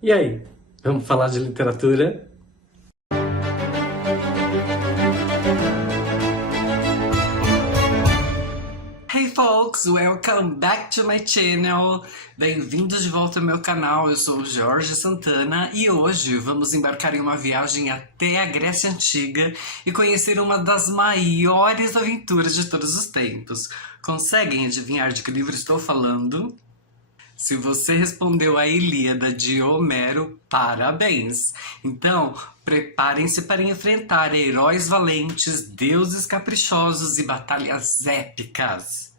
E aí, vamos falar de literatura? Hey folks, welcome back to my channel! Bem-vindos de volta ao meu canal, eu sou o Jorge Santana e hoje vamos embarcar em uma viagem até a Grécia Antiga e conhecer uma das maiores aventuras de todos os tempos. Conseguem adivinhar de que livro estou falando? Se você respondeu a Ilíada de Homero, parabéns! Então, preparem-se para enfrentar heróis valentes, deuses caprichosos e batalhas épicas.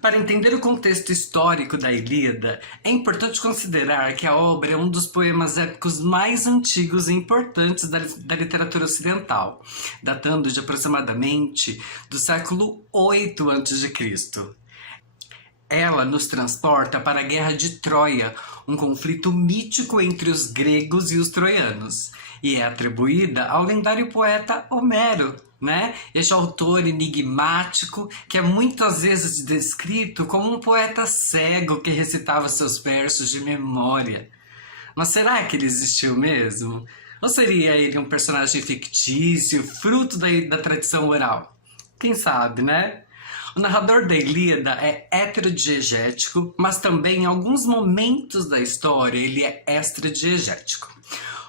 Para entender o contexto histórico da Ilíada, é importante considerar que a obra é um dos poemas épicos mais antigos e importantes da literatura ocidental, datando de aproximadamente do século 8 a.C. Ela nos transporta para a Guerra de Troia, um conflito mítico entre os gregos e os troianos, e é atribuída ao lendário poeta Homero, né? Este autor enigmático que é muitas vezes descrito como um poeta cego que recitava seus versos de memória. Mas será que ele existiu mesmo? Ou seria ele um personagem fictício, fruto da tradição oral? Quem sabe, né? O narrador da Ilíada é heterodiegético, mas também em alguns momentos da história ele é extradiegético.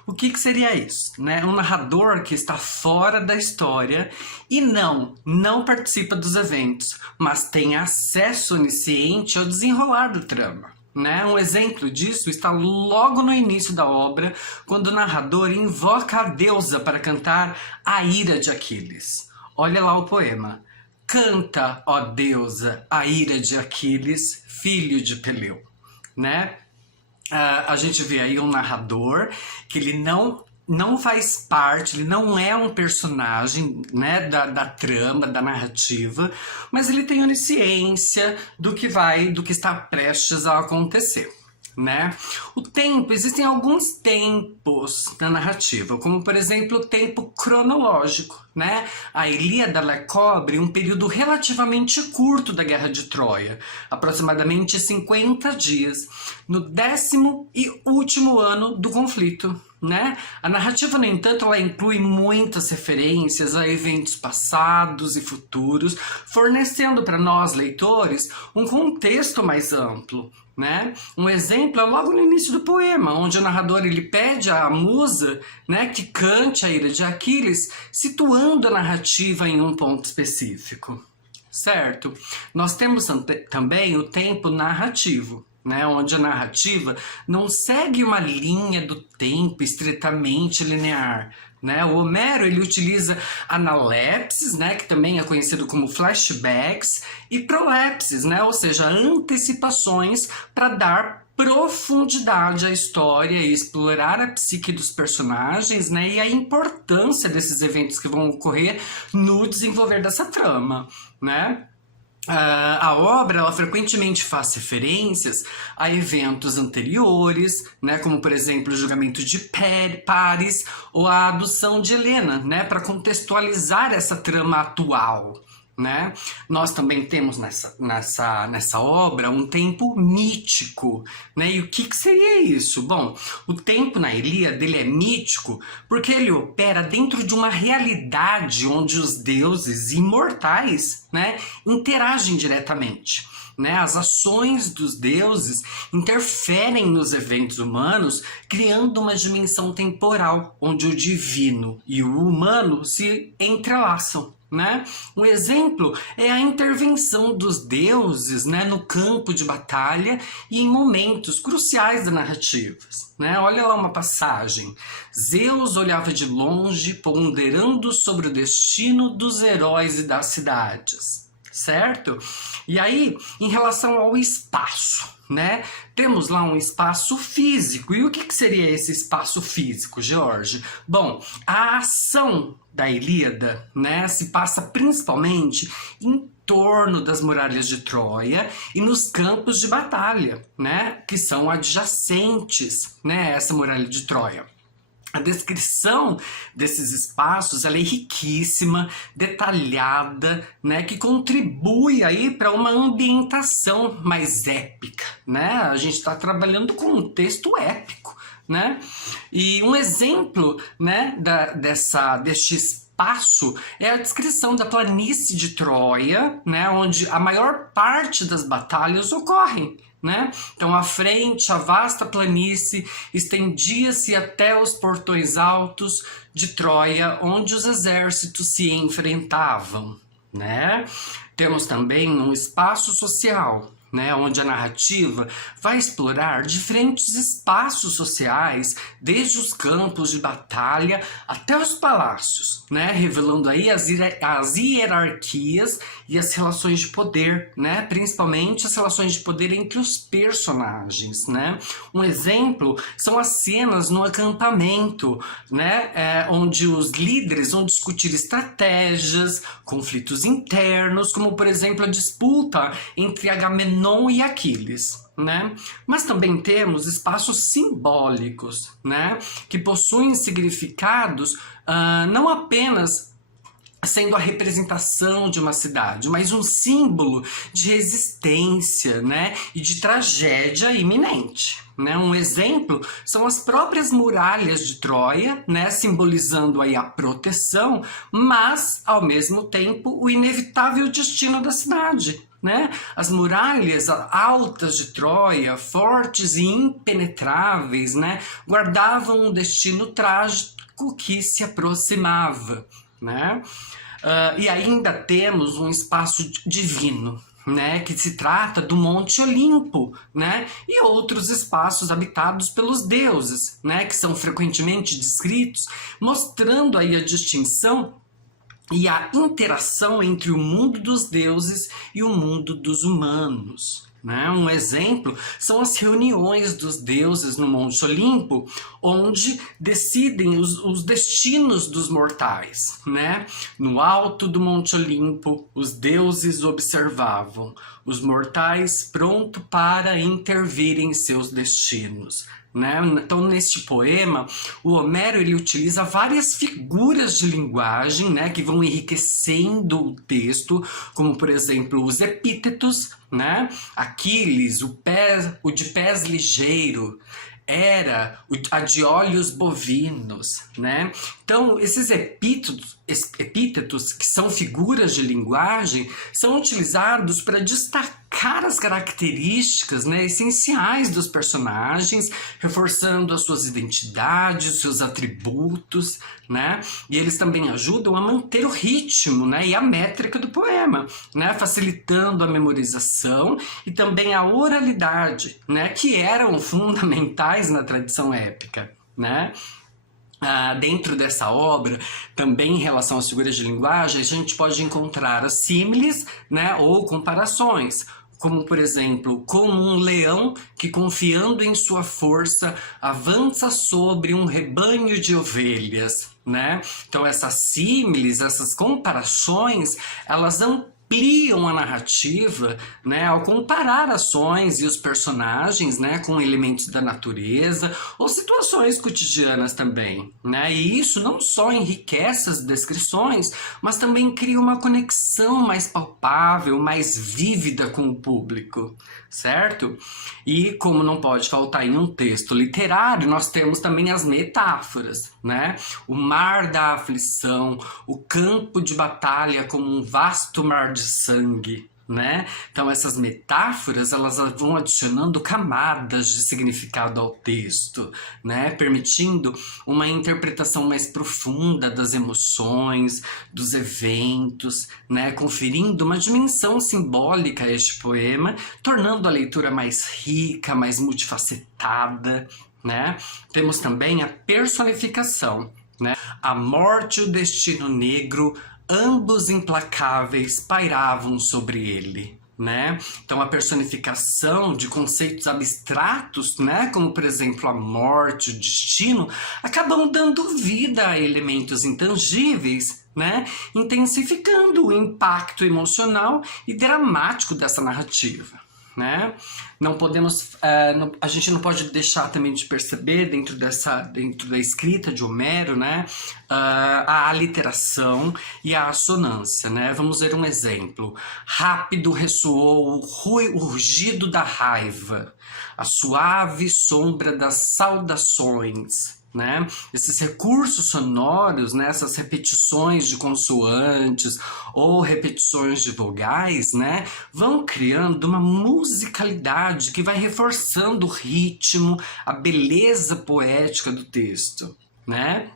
O que seria isso? Né? Um narrador que está fora da história e não participa dos eventos, mas tem acesso onisciente ao desenrolar do trama. Né? Um exemplo disso está logo no início da obra, quando o narrador invoca a deusa para cantar a ira de Aquiles. Olha lá o poema. Canta, ó deusa, a ira de Aquiles, filho de Peleu, né? A gente vê aí um narrador que ele não faz parte, ele não é um personagem, né, da trama, da narrativa, mas ele tem onisciência do que está prestes a acontecer. Né? Existem alguns tempos na narrativa, como por exemplo o tempo cronológico, né? A Ilíada cobre um período relativamente curto da Guerra de Troia, aproximadamente 50 dias, no 10º e último ano do conflito. Né? A narrativa, no entanto, ela inclui muitas referências a eventos passados e futuros, fornecendo para nós, leitores, um contexto mais amplo. Né? Um exemplo é logo no início do poema, onde o narrador ele pede à musa, né, que cante a ira de Aquiles, situando a narrativa em um ponto específico. Certo? Nós temos também o tempo narrativo, né, onde a narrativa não segue uma linha do tempo estritamente linear. Né? O Homero ele utiliza analepses, né, que também é conhecido como flashbacks, e prolepses, né, ou seja, antecipações para dar profundidade à história e explorar a psique dos personagens, né, e a importância desses eventos que vão ocorrer no desenvolver dessa trama. Né? A obra ela frequentemente faz referências a eventos anteriores, né, como por exemplo o julgamento de Paris ou a adoção de Helena, né, para contextualizar essa trama atual. Né? Nós também temos nessa obra um tempo mítico, né? E o que seria isso? Bom, o tempo na Ilíada ele é mítico porque ele opera dentro de uma realidade onde os deuses imortais, né, interagem diretamente. Né? As ações dos deuses interferem nos eventos humanos, criando uma dimensão temporal onde o divino e o humano se entrelaçam. Né? Um exemplo é a intervenção dos deuses, né, no campo de batalha e em momentos cruciais da narrativa. Né? Olha lá uma passagem. Zeus olhava de longe, ponderando sobre o destino dos heróis e das cidades. Certo? E aí, em relação ao espaço, né? Temos lá um espaço físico. E o que seria esse espaço físico, Jorge? Bom, a ação da Ilíada, né, se passa principalmente em torno das muralhas de Troia e nos campos de batalha, né, que são adjacentes, né, a essa muralha de Troia. A descrição desses espaços ela é riquíssima, detalhada, né, que contribui aí para uma ambientação mais épica, né? A gente está trabalhando com um texto épico, né? E um exemplo, né, deste espaço é a descrição da planície de Troia, né, onde a maior parte das batalhas ocorrem. Né? Então, à frente, a vasta planície estendia-se até os portões altos de Troia, onde os exércitos se enfrentavam. Né? Temos também um espaço social, né, onde a narrativa vai explorar diferentes espaços sociais, desde os campos de batalha até os palácios, né, revelando aí as hierarquias e as relações de poder, né, principalmente as relações de poder entre os personagens. Né. Um exemplo são as cenas no acampamento, né, onde os líderes vão discutir estratégias, conflitos internos, como por exemplo a disputa entre Agamenon e Aquiles, né? Mas também temos espaços simbólicos, né, que possuem significados não apenas sendo a representação de uma cidade, mas um símbolo de resistência, né, e de tragédia iminente. Né? Um exemplo são as próprias muralhas de Troia, né, simbolizando aí a proteção, mas, ao mesmo tempo, o inevitável destino da cidade. Né? As muralhas altas de Troia, fortes e impenetráveis, né, guardavam um destino trágico que se aproximava. Né? E ainda temos um espaço divino, né, que se trata do Monte Olimpo, né, e outros espaços habitados pelos deuses, né, que são frequentemente descritos, mostrando aí a distinção e a interação entre o mundo dos deuses e o mundo dos humanos. Né? Um exemplo são as reuniões dos deuses no Monte Olimpo, onde decidem os destinos dos mortais. Né? No alto do Monte Olimpo, os deuses observavam os mortais prontos para intervir em seus destinos. Né? Então, neste poema, o Homero ele utiliza várias figuras de linguagem, né, que vão enriquecendo o texto, como, por exemplo, os epítetos, né? Aquiles, o de pés ligeiro, Hera, a de olhos bovinos, né? Então, esses epítetos, que são figuras de linguagem, são utilizados para destacar as características, né, essenciais dos personagens, reforçando as suas identidades, seus atributos, né? E eles também ajudam a manter o ritmo, né, e a métrica do poema, né, facilitando a memorização e também a oralidade, né, que eram fundamentais na tradição épica, né? Dentro dessa obra, também em relação às figuras de linguagem, a gente pode encontrar as símiles, né, ou comparações, como, por exemplo, como um leão que, confiando em sua força, avança sobre um rebanho de ovelhas. Né? Então, essas símiles, essas comparações, elas ampliam a narrativa, né, ao comparar ações e os personagens, né, com elementos da natureza ou situações cotidianas também, né? E isso não só enriquece as descrições, mas também cria uma conexão mais palpável, mais vívida com o público, certo? E como não pode faltar em um texto literário, nós temos também as metáforas, né? O mar da aflição, o campo de batalha como um vasto mar de sangue, né? Então essas metáforas, elas vão adicionando camadas de significado ao texto, né? Permitindo uma interpretação mais profunda das emoções, dos eventos, né? Conferindo uma dimensão simbólica a este poema, tornando a leitura mais rica, mais multifacetada, né? Temos também a personificação, né? A morte e o destino negro, ambos implacáveis, pairavam sobre ele, né? Então a personificação de conceitos abstratos, né, como por exemplo a morte, o destino, acabam dando vida a elementos intangíveis, né, intensificando o impacto emocional e dramático dessa narrativa. né? Não podemos, a gente não pode deixar também de perceber dentro da escrita de Homero, né, a aliteração e a assonância, né? Vamos ver um exemplo. Rápido ressoou o rugido da raiva, a suave sombra das saudações, né? Esses recursos sonoros, né? Essas repetições de consoantes ou repetições de vogais, né? Vão criando uma musicalidade que vai reforçando o ritmo, a beleza poética do texto, né?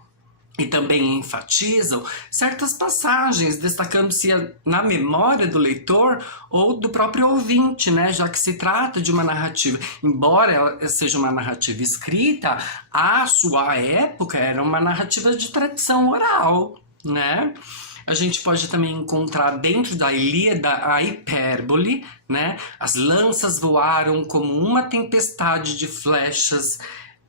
E também enfatizam certas passagens, destacando-se na memória do leitor ou do próprio ouvinte, né? Já que se trata de uma narrativa. Embora ela seja uma narrativa escrita, à sua época era uma narrativa de tradição oral, né? A gente pode também encontrar dentro da Ilíada a hipérbole, né? As lanças voaram como uma tempestade de flechas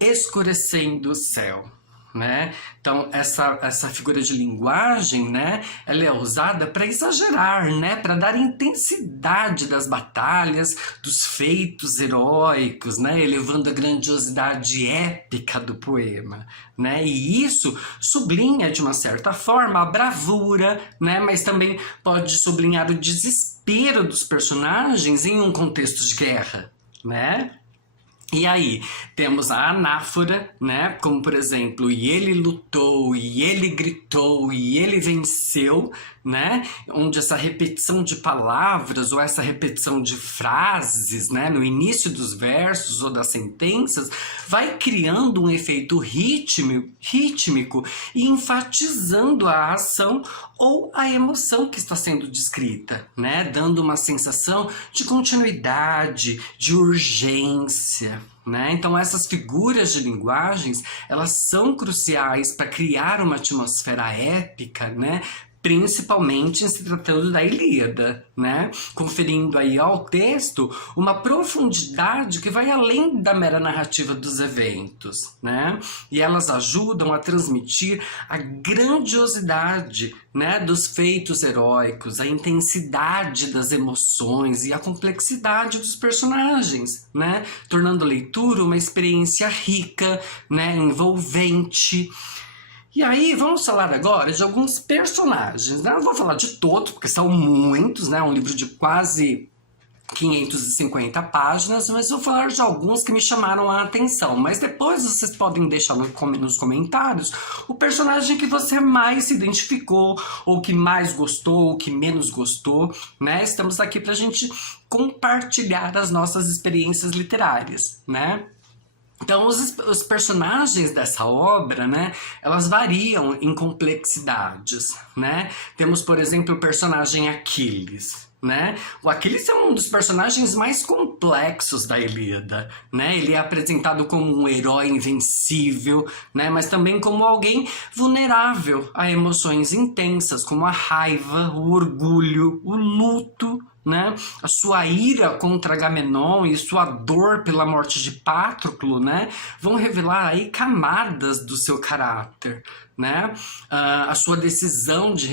escurecendo o céu. Né? Então essa figura de linguagem, né, ela é usada para exagerar, né, para dar intensidade das batalhas, dos feitos heróicos, né, elevando a grandiosidade épica do poema, né, e isso sublinha de uma certa forma a bravura, né, mas também pode sublinhar o desespero dos personagens em um contexto de guerra, né? E aí, temos a anáfora, né? Como, por exemplo, e ele lutou, e ele gritou, e ele venceu, né? Onde essa repetição de palavras ou essa repetição de frases, né? No início dos versos ou das sentenças, vai criando um efeito rítmico e enfatizando a ação ou a emoção que está sendo descrita, né? Dando uma sensação de continuidade, de urgência, né? Então essas figuras de linguagens, elas são cruciais para criar uma atmosfera épica, né? Principalmente em se tratando da Ilíada, né? Conferindo aí ao texto uma profundidade que vai além da mera narrativa dos eventos, né? E elas ajudam a transmitir a grandiosidade, né, dos feitos heróicos, a intensidade das emoções e a complexidade dos personagens, né? Tornando a leitura uma experiência rica, né, envolvente. E aí, vamos falar agora de alguns personagens, né? Não vou falar de todos, porque são muitos, né? Um livro de quase 550 páginas, mas vou falar de alguns que me chamaram a atenção. Mas depois vocês podem deixar nos comentários o personagem que você mais se identificou, ou que mais gostou, ou que menos gostou, né? Estamos aqui pra gente compartilhar as nossas experiências literárias, né? Então, os personagens dessa obra, né, elas variam em complexidades, né? Temos, por exemplo, o personagem Aquiles, né? O Aquiles é um dos personagens mais complexos da Ilíada, né? Ele é apresentado como um herói invencível, né? Mas também como alguém vulnerável a emoções intensas, como a raiva, o orgulho, o luto, né? A sua ira contra Agamenon e sua dor pela morte de Patroclo, né, vão revelar aí camadas do seu caráter, né? A sua decisão de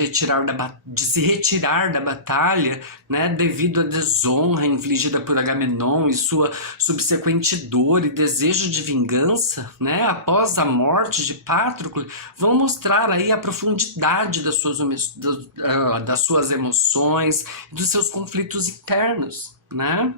se retirar da batalha, né, devido à desonra infligida por Agamenon e sua subsequente dor e desejo de vingança, né, após a morte de Patroclo, vão mostrar aí a profundidade das suas emoções, dos seus conflitos internos, né?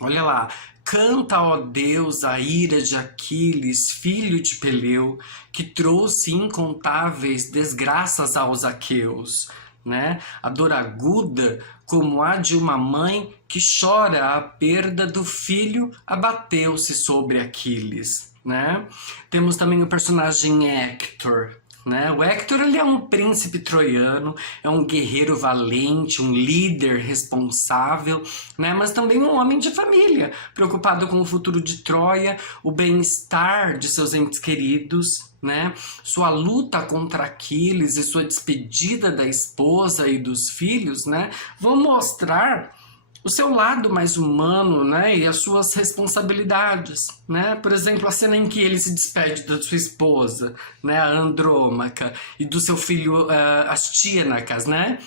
Olha lá. Canta, ó Deus, a ira de Aquiles, filho de Peleu, que trouxe incontáveis desgraças aos aqueus, né? A dor aguda, como a de uma mãe que chora a perda do filho, abateu-se sobre Aquiles, né? Temos também o personagem Héctor, né? O Héctor, ele é um príncipe troiano, é um guerreiro valente, um líder responsável, né? Mas também um homem de família, preocupado com o futuro de Troia, o bem-estar de seus entes queridos, né? Sua luta contra Aquiles e sua despedida da esposa e dos filhos, né, vão mostrar o seu lado mais humano, né, e as suas responsabilidades, né? Por exemplo, a cena em que ele se despede da sua esposa, né, a Andrômaca, e do seu filho Astíanacas, né?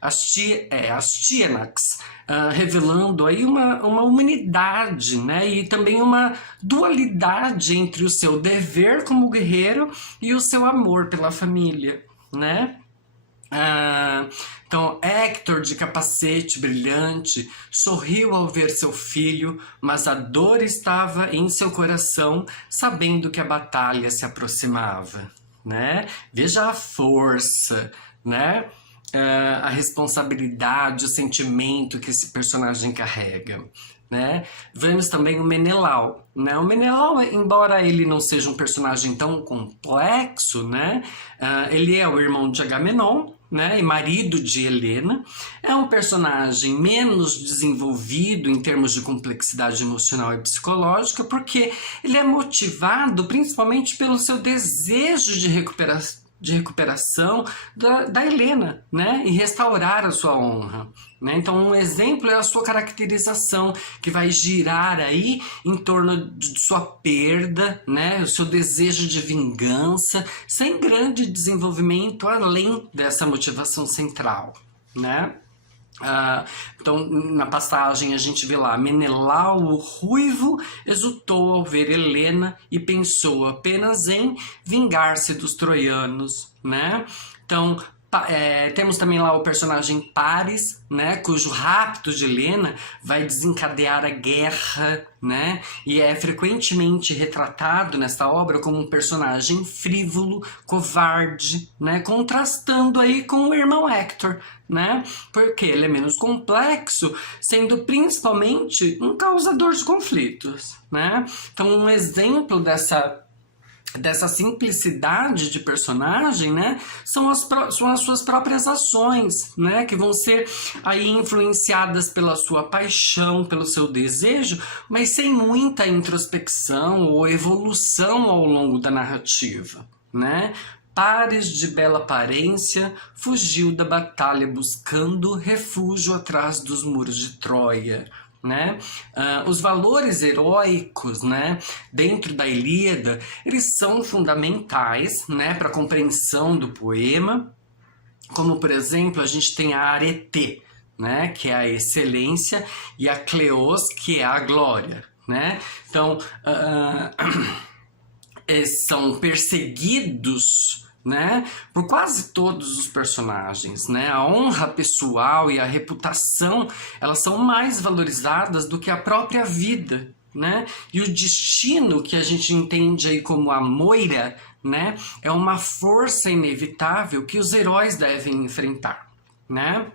as Tianacs, revelando aí uma humanidade, né, e também uma dualidade entre o seu dever como guerreiro e o seu amor pela família, né? Então Hector, de capacete brilhante, sorriu ao ver seu filho, mas a dor estava em seu coração, sabendo que a batalha se aproximava, né? Veja a força, né? A responsabilidade, o sentimento que esse personagem carrega, né? Vemos também o Menelau, né? O Menelau, embora ele não seja um personagem tão complexo, né? Ele é o irmão de Agamenon, né? E marido de Helena. É um personagem menos desenvolvido em termos de complexidade emocional e psicológica, porque ele é motivado principalmente pelo seu desejo de recuperação da Helena, né? E restaurar a sua honra, né? Então um exemplo é a sua caracterização, que vai girar aí em torno de sua perda, né? O seu desejo de vingança, sem grande desenvolvimento além dessa motivação central, né? Então, na passagem a gente vê lá: Menelau, o ruivo, exultou ao ver Helena e pensou apenas em vingar-se dos troianos, né? Então, temos também lá o personagem Paris, né, cujo rapto de Helena vai desencadear a guerra, né, e é frequentemente retratado nesta obra como um personagem frívolo, covarde, né, contrastando aí com o irmão Hector, né, porque ele é menos complexo, sendo principalmente um causador de conflitos, né. Então um exemplo dessa simplicidade de personagem, né, são as suas próprias ações, né, que vão ser aí influenciadas pela sua paixão, pelo seu desejo, mas sem muita introspecção ou evolução ao longo da narrativa, né. Paris, de bela aparência, fugiu da batalha buscando refúgio atrás dos muros de Troia, né? Os valores heróicos, né, dentro da Ilíada, eles são fundamentais, né, para a compreensão do poema, como por exemplo a gente tem a Arete, né, que é a excelência, e a Cleos, que é a glória, né? Então são perseguidos, né, por quase todos os personagens, né? A honra pessoal e a reputação, elas são mais valorizadas do que a própria vida, né? E o destino, que a gente entende aí como a moira, né, é uma força inevitável que os heróis devem enfrentar, né?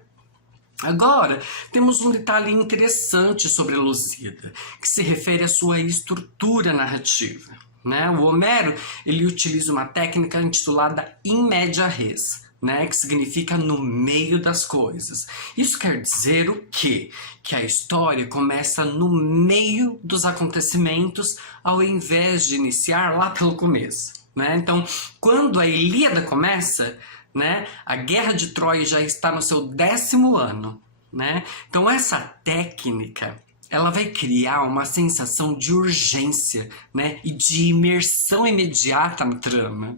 Agora, temos um detalhe interessante sobre a Lusíada, que se refere à sua estrutura narrativa, né? O Homero, ele utiliza uma técnica intitulada in media res, né? Que significa no meio das coisas. Isso quer dizer o quê? Que a história começa no meio dos acontecimentos, ao invés de iniciar lá pelo começo, né? Então, quando a Ilíada começa, né, a Guerra de Troia já está no seu 10º ano, né? Então essa técnica, ela vai criar uma sensação de urgência, né, e de imersão imediata na trama,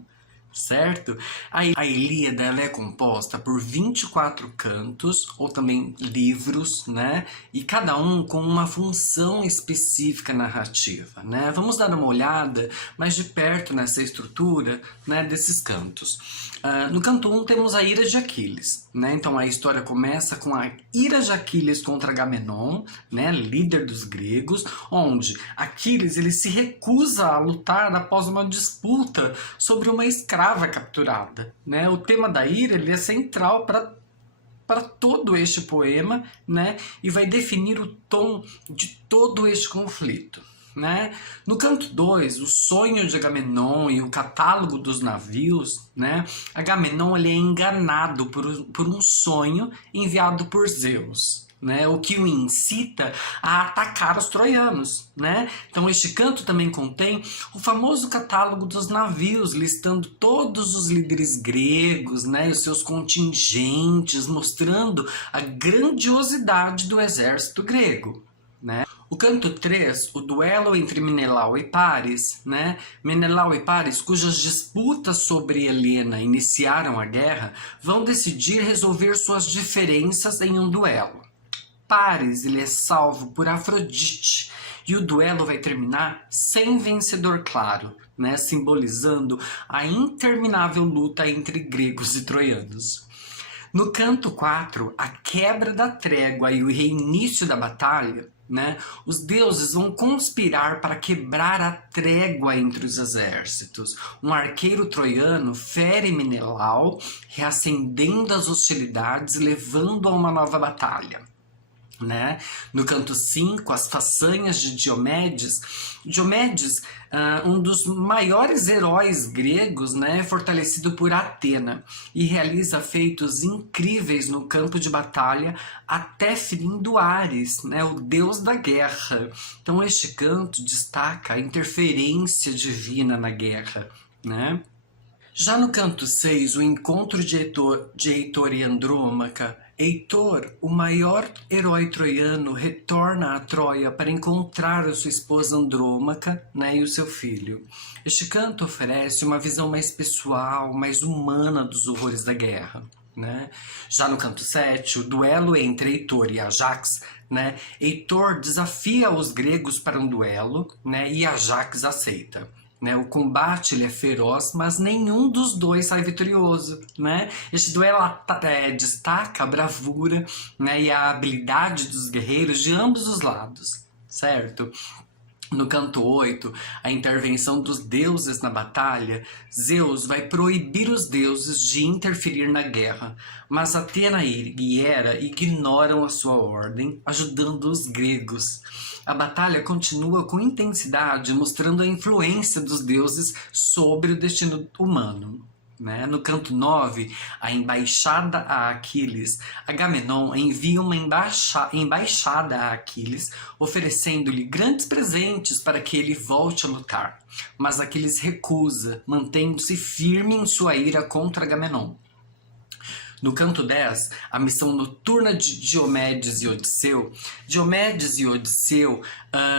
certo? A Ilíada, ela é composta por 24 cantos, ou também livros, né? E cada um com uma função específica narrativa, né? Vamos dar uma olhada mais de perto nessa estrutura, né, desses cantos. No canto 1 temos a ira de Aquiles, né? Então a história começa com a ira de Aquiles contra Agamenon, né, líder dos gregos, onde Aquiles, ele se recusa a lutar após uma disputa sobre uma escrava capturada, né? O tema da ira, ele é central para todo este poema, né? E vai definir o tom de todo este conflito, né? No canto 2, o sonho de Agamenon e o catálogo dos navios, né? Agamenon, ele é enganado por um sonho enviado por Zeus, né, o que o incita a atacar os troianos, né? Então este canto também contém o famoso catálogo dos navios, listando todos os líderes gregos, né, e os seus contingentes, mostrando a grandiosidade do exército grego, né? O canto 3, o duelo entre Menelau e Paris, né? Menelau e Paris, cujas disputas sobre Helena iniciaram a guerra, vão decidir resolver suas diferenças em um duelo. Paris, ele é salvo por Afrodite e o duelo vai terminar sem vencedor claro, né? Simbolizando a interminável luta entre gregos e troianos. No canto 4, a quebra da trégua e o reinício da batalha, né? Os deuses vão conspirar para quebrar a trégua entre os exércitos. Um arqueiro troiano fere Menelau, reacendendo as hostilidades, levando a uma nova batalha. Né? No canto 5, as façanhas de Diomedes. Diomedes, um dos maiores heróis gregos, né? Fortalecido por Atena, e realiza feitos incríveis no campo de batalha, até ferindo Ares, né? O deus da guerra. Então este canto destaca a interferência divina na guerra, né? Já no canto 6, o encontro de Heitor e Andrômaca. Heitor, o maior herói troiano, retorna a Troia para encontrar a sua esposa Andrômaca, né, e o seu filho. Este canto oferece uma visão mais pessoal, mais humana dos horrores da guerra. Né? Já no canto 7, o duelo entre Heitor e Ajax, né? Heitor desafia os gregos para um duelo, né, e Ajax aceita. Né, o combate ele é feroz, mas nenhum dos dois sai vitorioso. Né? Este duelo destaca a bravura, né, e a habilidade dos guerreiros de ambos os lados, certo? No canto 8, a intervenção dos deuses na batalha. Zeus vai proibir os deuses de interferir na guerra, mas Atena e Hera ignoram a sua ordem, ajudando os gregos. A batalha continua com intensidade, mostrando a influência dos deuses sobre o destino humano. Né? No canto 9, a embaixada a Aquiles. Agamenon envia uma embaixada a Aquiles, oferecendo-lhe grandes presentes para que ele volte a lutar. Mas Aquiles recusa, mantendo-se firme em sua ira contra Agamenon. No canto 10, a missão noturna de Diomedes e Odisseu. Diomedes e Odisseu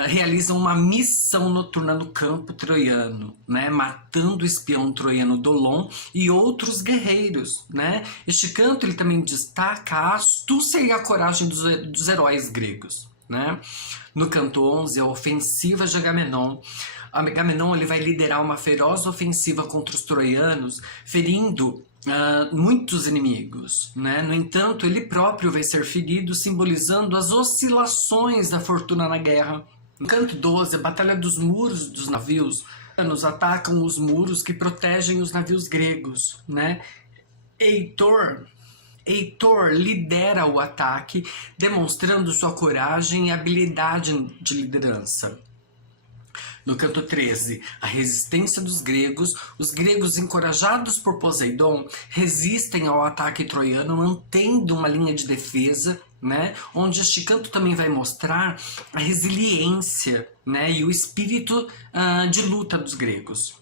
realizam uma missão noturna no campo troiano, né, matando o espião troiano Dolon e outros guerreiros. Né? Este canto ele também destaca a astúcia e a coragem dos heróis gregos. Né? No canto 11, a ofensiva de Agamenon. Agamenon ele vai liderar uma feroz ofensiva contra os troianos, ferindo muitos inimigos. Né? No entanto, ele próprio vai ser ferido, simbolizando as oscilações da fortuna na guerra. No canto 12, a Batalha dos Muros dos Navios. Os atacam os muros que protegem os navios gregos. Né? Heitor lidera o ataque, demonstrando sua coragem e habilidade de liderança. No canto 13, a resistência dos gregos. Os gregos, encorajados por Poseidon, resistem ao ataque troiano, mantendo uma linha de defesa, né? Onde este canto também vai mostrar a resiliência, né? E o espírito de luta dos gregos.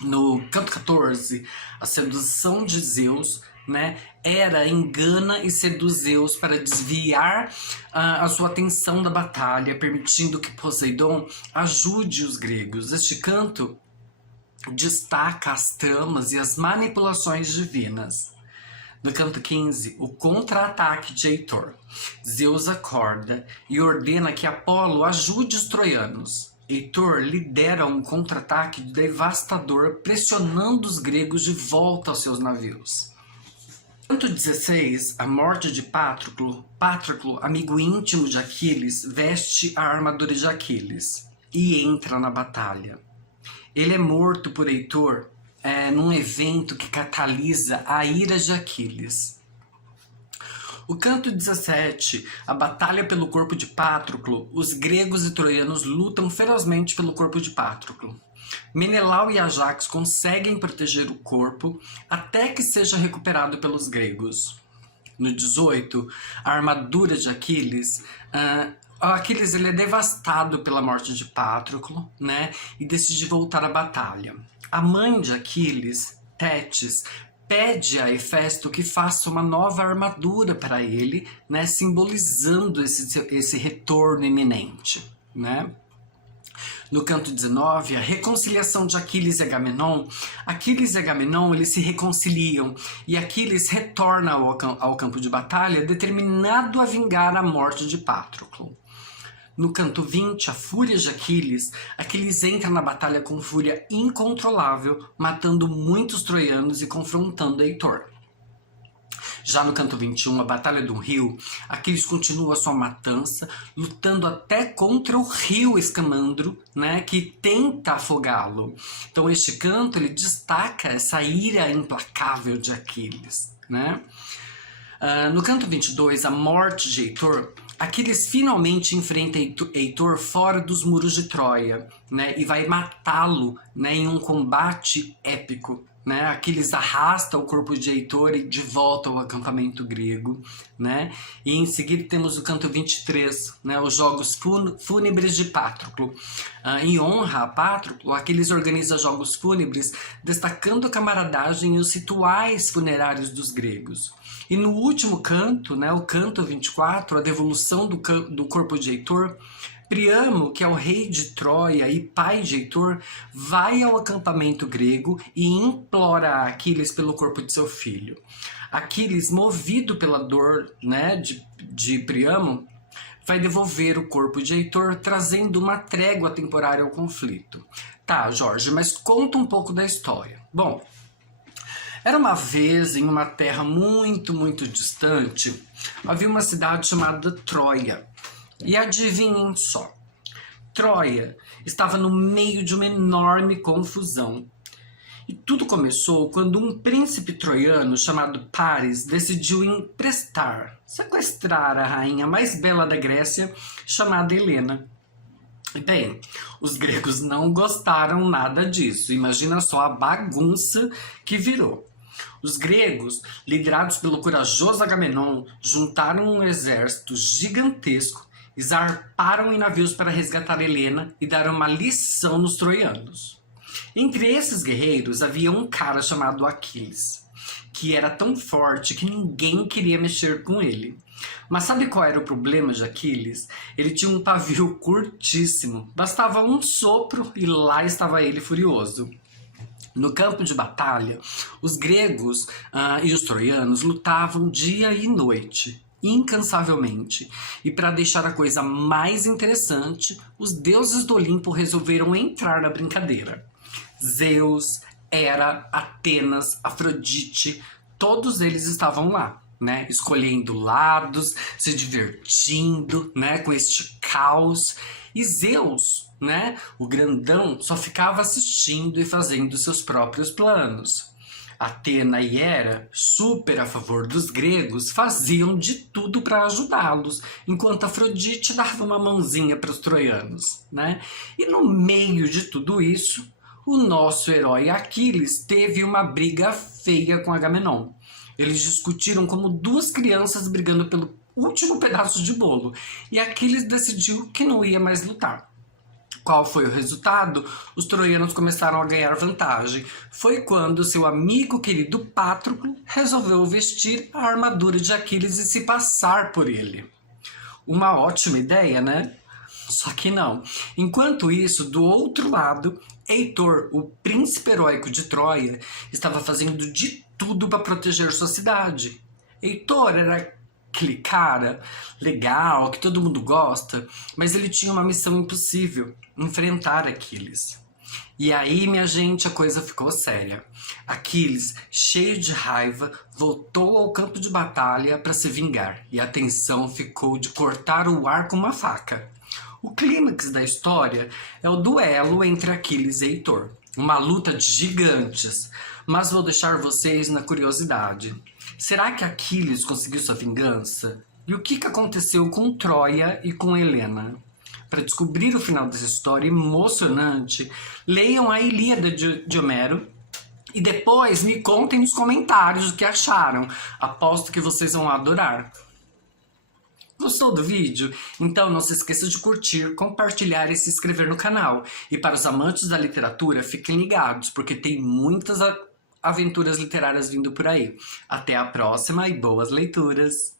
No canto 14, a sedução de Zeus. Né? Hera engana e seduz Zeus para desviar a sua atenção da batalha, permitindo que Poseidon ajude os gregos. Este canto destaca as tramas e as manipulações divinas. No canto 15, o contra-ataque de Heitor. Zeus acorda e ordena que Apolo ajude os troianos. Heitor lidera um contra-ataque devastador, pressionando os gregos de volta aos seus navios. Canto 16, a morte de Patroclo. Patroclo, amigo íntimo de Aquiles, veste a armadura de Aquiles e entra na batalha. Ele é morto por Heitor num evento que catalisa a ira de Aquiles. O canto 17, a batalha pelo corpo de Patroclo. Os gregos e troianos lutam ferozmente pelo corpo de Patroclo. Menelau e Ajax conseguem proteger o corpo até que seja recuperado pelos gregos. No 18, a armadura de Aquiles. Aquiles ele é devastado pela morte de Patroclo, né, e decide voltar à batalha. A mãe de Aquiles, Tétis, pede a Hefesto que faça uma nova armadura para ele, né, simbolizando esse retorno iminente, né? No canto 19, a reconciliação de Aquiles e Agamenon. Aquiles e Agamenon, eles se reconciliam e Aquiles retorna ao campo de batalha determinado a vingar a morte de Patroclo. No canto 20, a fúria de Aquiles. Aquiles entra na batalha com fúria incontrolável, matando muitos troianos e confrontando Heitor. Já no canto 21, a Batalha do Rio, Aquiles continua sua matança, lutando até contra o rio Escamandro, né, que tenta afogá-lo. Então este canto ele destaca essa ira implacável de Aquiles, né? No canto 22, a morte de Heitor, Aquiles finalmente enfrenta Heitor fora dos muros de Troia, né, e vai matá-lo, né, em um combate épico. Né? Aquiles arrasta o corpo de Heitor de volta ao acampamento grego, né? E em seguida temos o canto 23, né? Os jogos fúnebres de Patroclo. Em honra a Patroclo, Aquiles organiza jogos fúnebres destacando a camaradagem e os rituais funerários dos gregos. E no último canto, né, o canto 24, a devolução do corpo de Heitor, Priamo, que é o rei de Troia e pai de Heitor, vai ao acampamento grego e implora a Aquiles pelo corpo de seu filho. Aquiles, movido pela dor, né, de Priamo, vai devolver o corpo de Heitor, trazendo uma trégua temporária ao conflito. Tá, Jorge, mas conta um pouco da história. Bom, era uma vez, em uma terra muito, muito distante, havia uma cidade chamada Troia. E adivinhem só, Troia estava no meio de uma enorme confusão. E tudo começou quando um príncipe troiano chamado Paris decidiu sequestrar a rainha mais bela da Grécia, chamada Helena. E bem, os gregos não gostaram nada disso, imagina só a bagunça que virou. Os gregos, liderados pelo corajoso Agamenon, juntaram um exército gigantesco e zarparam em navios para resgatar Helena e dar uma lição nos troianos. Entre esses guerreiros havia um cara chamado Aquiles, que era tão forte que ninguém queria mexer com ele. Mas sabe qual era o problema de Aquiles? Ele tinha um pavio curtíssimo, bastava um sopro e lá estava ele furioso. No campo de batalha, os gregos e os troianos lutavam dia e noite, incansavelmente. E para deixar a coisa mais interessante, os deuses do Olimpo resolveram entrar na brincadeira. Zeus, Hera, Atenas, Afrodite, todos eles estavam lá, né? Escolhendo lados, se divertindo, né? Com este caos. E Zeus, né? O grandão, só ficava assistindo e fazendo seus próprios planos. Atena e Hera, super a favor dos gregos, faziam de tudo para ajudá-los, enquanto Afrodite dava uma mãozinha para os troianos, né? E no meio de tudo isso, o nosso herói Aquiles teve uma briga feia com Agamenon. Eles discutiram como duas crianças brigando pelo último pedaço de bolo, e Aquiles decidiu que não ia mais lutar. Qual foi o resultado? Os troianos começaram a ganhar vantagem. Foi quando seu amigo querido Patroclo resolveu vestir a armadura de Aquiles e se passar por ele. Uma ótima ideia, né? Só que não. Enquanto isso, do outro lado, Heitor, o príncipe heróico de Troia, estava fazendo de tudo para proteger sua cidade. Heitor era aquele cara legal, que todo mundo gosta, mas ele tinha uma missão impossível, enfrentar Aquiles. E aí, minha gente, a coisa ficou séria. Aquiles, cheio de raiva, voltou ao campo de batalha para se vingar, e a tensão ficou de cortar o ar com uma faca. O clímax da história é o duelo entre Aquiles e Heitor, uma luta de gigantes, mas vou deixar vocês na curiosidade. Será que Aquiles conseguiu sua vingança? E o que aconteceu com Troia e com Helena? Para descobrir o final dessa história emocionante, leiam a Ilíada de Homero e depois me contem nos comentários o que acharam. Aposto que vocês vão adorar. Gostou do vídeo? Então não se esqueça de curtir, compartilhar e se inscrever no canal. E para os amantes da literatura, fiquem ligados, porque tem muitas aventuras literárias vindo por aí. Até a próxima e boas leituras!